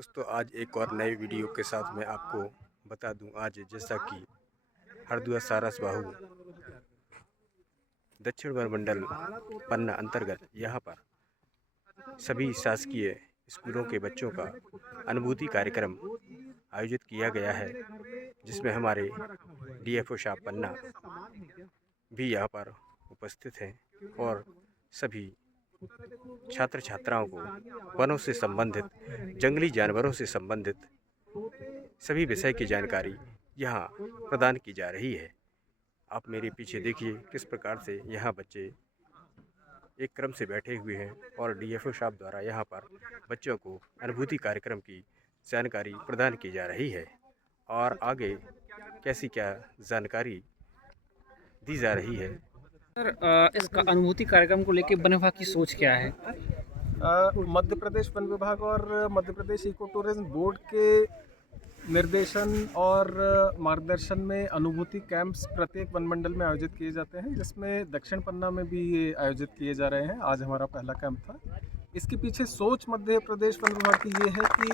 दोस्तों आज एक और नए वीडियो के साथ मैं आपको बता दूं आज जैसा कि हरदुआ सारस बाहू दक्षिण वन मंडल पन्ना अंतर्गत यहाँ पर सभी शासकीय स्कूलों के बच्चों का अनुभूति कार्यक्रम आयोजित किया गया है, जिसमें हमारे डीएफओ साहब पन्ना भी यहाँ पर उपस्थित हैं और सभी छात्र छात्राओं को वनों से संबंधित, जंगली जानवरों से संबंधित सभी विषय की जानकारी यहाँ प्रदान की जा रही है। आप मेरे पीछे देखिए किस प्रकार से यहाँ बच्चे एक क्रम से बैठे हुए हैं और डीएफओ साहब द्वारा यहाँ पर बच्चों को अनुभूति कार्यक्रम की जानकारी प्रदान की जा रही है और आगे कैसी क्या जानकारी दी जा रही है। सर, इसका अनुभूति कार्यक्रम को लेकर वन विभाग की सोच क्या है? मध्य प्रदेश वन विभाग और Madhya Pradesh eco tourism board के निर्देशन और मार्गदर्शन में अनुभूति कैंप्स प्रत्येक वन मंडल में आयोजित किए जाते हैं, जिसमें दक्षिण पन्ना में भी ये आयोजित किए जा रहे हैं। आज हमारा पहला कैंप था। इसके पीछे सोच मध्य प्रदेश वन विभाग की ये है कि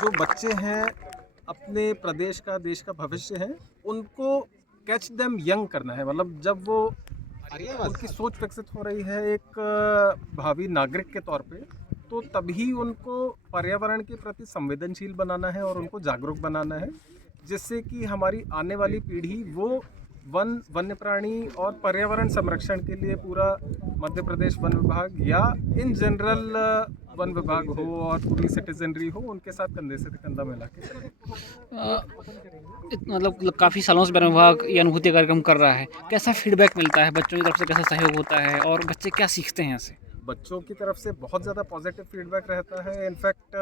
जो बच्चे हैं अपने प्रदेश का, देश का भविष्य है, उनको कैच देम यंग करना है। मतलब जब वो उनकी सोच विकसित हो रही है एक भावी नागरिक के तौर पे, तो तभी उनको पर्यावरण के प्रति संवेदनशील बनाना है और उनको जागरूक बनाना है, जिससे कि हमारी आने वाली पीढ़ी वो वन्य प्राणी और पर्यावरण संरक्षण के लिए पूरा मध्य प्रदेश वन विभाग या इन जनरल वन विभाग हो और पूरी सिटीजनरी हो, उनके साथ कंधे से कंधा मिला के मतलब काफ़ी सालों से वन विभाग ये अनुभूति कार्यक्रम कर रहा है। कैसा फीडबैक मिलता है बच्चों की तरफ से, कैसा सहयोग होता है और बच्चे क्या सीखते हैं इससे? बच्चों की तरफ से बहुत ज़्यादा पॉजिटिव फीडबैक रहता है। इनफैक्ट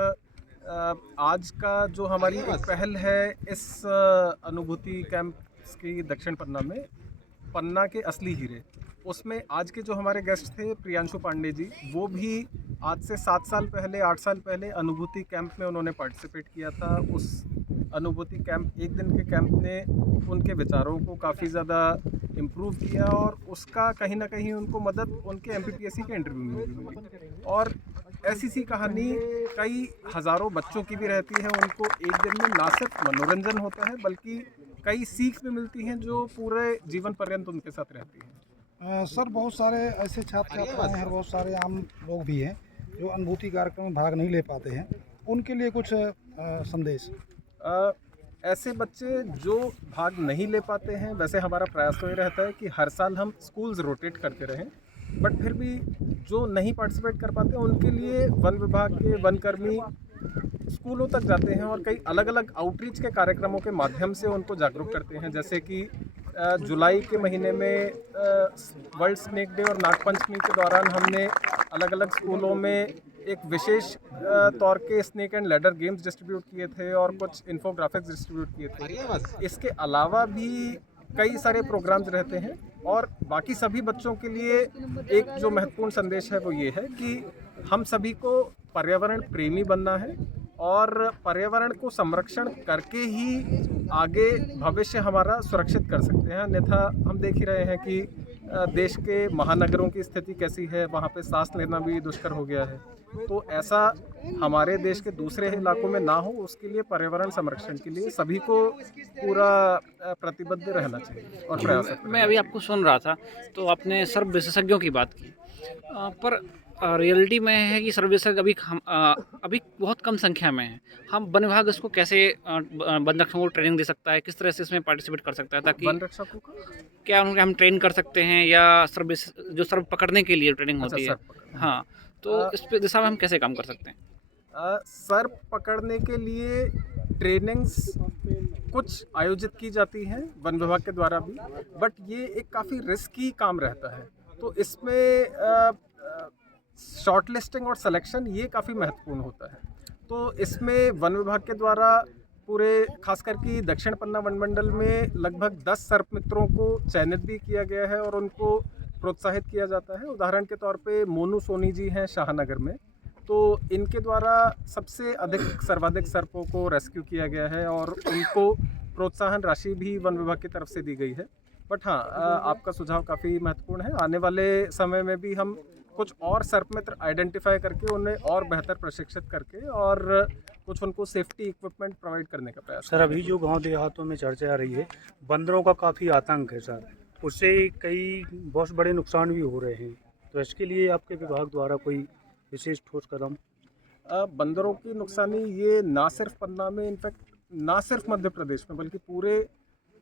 आज का जो हमारी एक पहल है इस अनुभूति कैंप्स की दक्षिण पन्ना में, पन्ना के असली हीरे, उसमें आज के जो हमारे गेस्ट थे प्रियांशु पांडे जी, वो भी आज से 7 साल पहले, 8 साल पहले अनुभूति कैंप में उन्होंने पार्टिसिपेट किया था। उस अनुभूति कैंप, एक दिन के कैंप ने उनके विचारों को काफ़ी ज़्यादा इम्प्रूव किया और उसका कहीं ना कहीं उनको मदद उनके MPPSC के इंटरव्यू में भी मिली। और ऐसी सी कहानी कई हज़ारों बच्चों की भी रहती है। उनको एक दिन में ना सिर्फ मनोरंजन होता है बल्कि कई सीख भी मिलती हैं जो पूरे जीवन पर्यंत उनके साथ रहती हैं। सर, बहुत सारे ऐसे छात्र छात्राएँ हैं और बहुत सारे आम लोग भी हैं जो अनुभूति कार्यक्रम में भाग नहीं ले पाते हैं, उनके लिए कुछ संदेश? ऐसे बच्चे जो भाग नहीं ले पाते हैं, वैसे हमारा प्रयास तो ये रहता है कि हर साल हम स्कूल्स रोटेट करते रहें, बट फिर भी जो नहीं पार्टिसिपेट कर पाते उनके लिए वन विभाग के वनकर्मी स्कूलों तक जाते हैं और कई अलग अलग आउटरीच के कार्यक्रमों के माध्यम से उनको जागरूक करते हैं। जैसे कि जुलाई के महीने में वर्ल्ड स्नेक डे और नागपंचमी के दौरान हमने अलग अलग स्कूलों में एक विशेष तौर के snake and ladder games distribute किए थे और कुछ इन्फोग्राफिक्स डिस्ट्रीब्यूट किए थे। इसके अलावा भी कई सारे प्रोग्राम्स रहते हैं और बाकी सभी बच्चों के लिए एक जो महत्वपूर्ण संदेश है वो ये है कि हम सभी को पर्यावरण प्रेमी बनना है और पर्यावरण को संरक्षण करके ही आगे भविष्य हमारा सुरक्षित कर सकते हैं। अन्यथा हम देख ही रहे हैं कि देश के महानगरों की स्थिति कैसी है, वहाँ पे सांस लेना भी दुष्कर हो गया है। तो ऐसा हमारे देश के दूसरे इलाकों में ना हो, उसके लिए पर्यावरण संरक्षण के लिए सभी को पूरा प्रतिबद्ध रहना चाहिए और प्रयास। मैं अभी आपको सुन रहा था तो आपने सर्व विशेषज्ञों की बात की, पर रियलिटी में है कि सर्व विशेषज्ञ अभी बहुत कम संख्या में है। हम वन विभाग इसको कैसे वन रक्षकों को ट्रेनिंग दे सकता है, किस तरह से इसमें पार्टिसिपेट कर सकता है, ताकि वन रक्षकों को क्या उनको हम ट्रेन कर सकते हैं या जो सर्व पकड़ने के लिए ट्रेनिंग होती है? हाँ, तो इस पे दिशा में हम कैसे काम कर सकते हैं? सर्प पकड़ने के लिए ट्रेनिंग्स कुछ आयोजित की जाती हैं वन विभाग के द्वारा भी, बट ये एक काफ़ी रिस्की काम रहता है। तो इसमें शॉर्ट लिस्टिंग और सिलेक्शन ये काफ़ी महत्वपूर्ण होता है। तो इसमें वन विभाग के द्वारा पूरे खासकर कि दक्षिण पन्ना वन मंडल में लगभग 10 सर्प मित्रों को चयनित भी किया गया है और उनको प्रोत्साहित किया जाता है। उदाहरण के तौर पे मोनू सोनी जी हैं शाहनगर में, तो इनके द्वारा सबसे सर्वाधिक सर्पों को रेस्क्यू किया गया है और उनको प्रोत्साहन राशि भी वन विभाग की तरफ से दी गई है। बट हाँ, आपका सुझाव काफ़ी महत्वपूर्ण है। आने वाले समय में भी हम कुछ और सर्प मित्र आइडेंटिफाई करके उन्हें और बेहतर प्रशिक्षित करके और कुछ उनको सेफ्टी इक्विपमेंट प्रोवाइड करने का प्रयास सर अभी जो गांव देहातों में चर्चा आ रही है, बंदरों का काफ़ी आतंक है सर, उससे कई बहुत बड़े नुकसान भी हो रहे हैं, तो इसके लिए आपके विभाग द्वारा कोई विशेष ठोस कदम? बंदरों की नुकसानी ये ना सिर्फ पन्ना में, इनफैक्ट ना सिर्फ मध्य प्रदेश में, बल्कि पूरे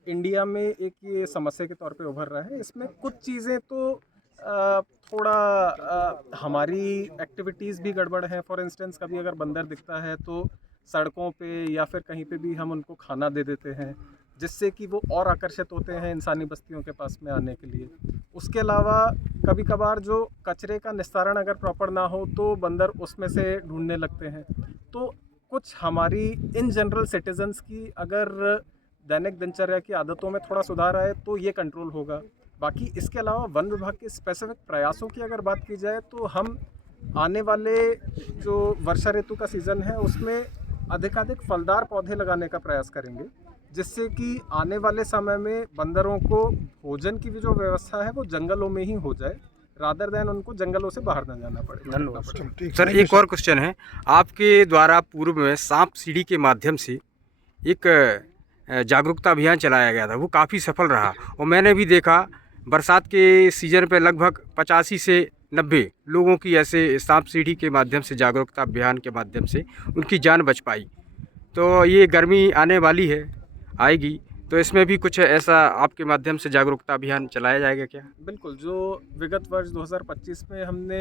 इंडिया में एक ये समस्या के तौर पे उभर रहा है। इसमें कुछ चीज़ें तो थोड़ा हमारी एक्टिविटीज़ भी गड़बड़ हैं। फॉर इंस्टेंस कभी अगर बंदर दिखता है तो सड़कों पे या फिर कहीं पे भी हम उनको खाना दे देते हैं, जिससे कि वो और आकर्षित होते हैं इंसानी बस्तियों के पास में आने के लिए। उसके अलावा कभी कभार जो कचरे का निस्तारण अगर प्रॉपर ना हो तो बंदर उसमें से ढूंढने लगते हैं। तो कुछ हमारी इन जनरल सिटीजन्स की अगर दैनिक दिनचर्या की आदतों में थोड़ा सुधार आए तो ये कंट्रोल होगा। बाकी इसके अलावा वन विभाग के स्पेसिफिक प्रयासों की अगर बात की जाए तो हम आने वाले जो वर्षा ऋतु का सीज़न है उसमें अधिकाधिक फलदार पौधे लगाने का प्रयास करेंगे, जिससे कि आने वाले समय में बंदरों को भोजन की भी जो व्यवस्था है वो जंगलों में ही हो जाए, रादर दैन उनको जंगलों से बाहर न जाना पड़े। धन्यवाद चलो, ठीक सर है। एक और क्वेश्चन है, आपके द्वारा पूर्व में सांप सीढ़ी के माध्यम से एक जागरूकता अभियान चलाया गया था, वो काफ़ी सफल रहा और मैंने भी देखा बरसात के सीज़न पे लगभग 85 से 90 लोगों की ऐसे सांप सीढ़ी के माध्यम से, जागरूकता अभियान के माध्यम से उनकी जान बच पाई। तो ये गर्मी आने वाली है, आएगी, तो इसमें भी कुछ ऐसा आपके माध्यम से जागरूकता अभियान चलाया जाएगा क्या? बिल्कुल, जो विगत वर्ष 2025 में हमने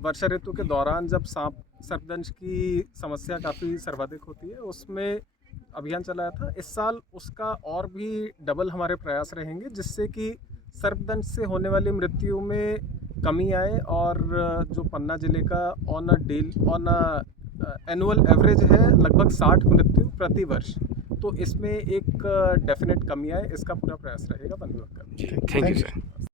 वर्षा ऋतु के दौरान जब सांप सर्पदंश की समस्या काफ़ी सर्वाधिक होती है उसमें अभियान चलाया था, इस साल उसका और भी डबल हमारे प्रयास रहेंगे, जिससे कि सर्पदंश से होने वाली मृत्यु में कमी आए और जो पन्ना जिले का ऑन अ एनुअल एवरेज है लगभग 60 मृत्यु प्रति वर्ष, तो इसमें एक डेफिनेट कमी आए, इसका पूरा प्रयास रहेगा वन विभाग का। Thank you sir.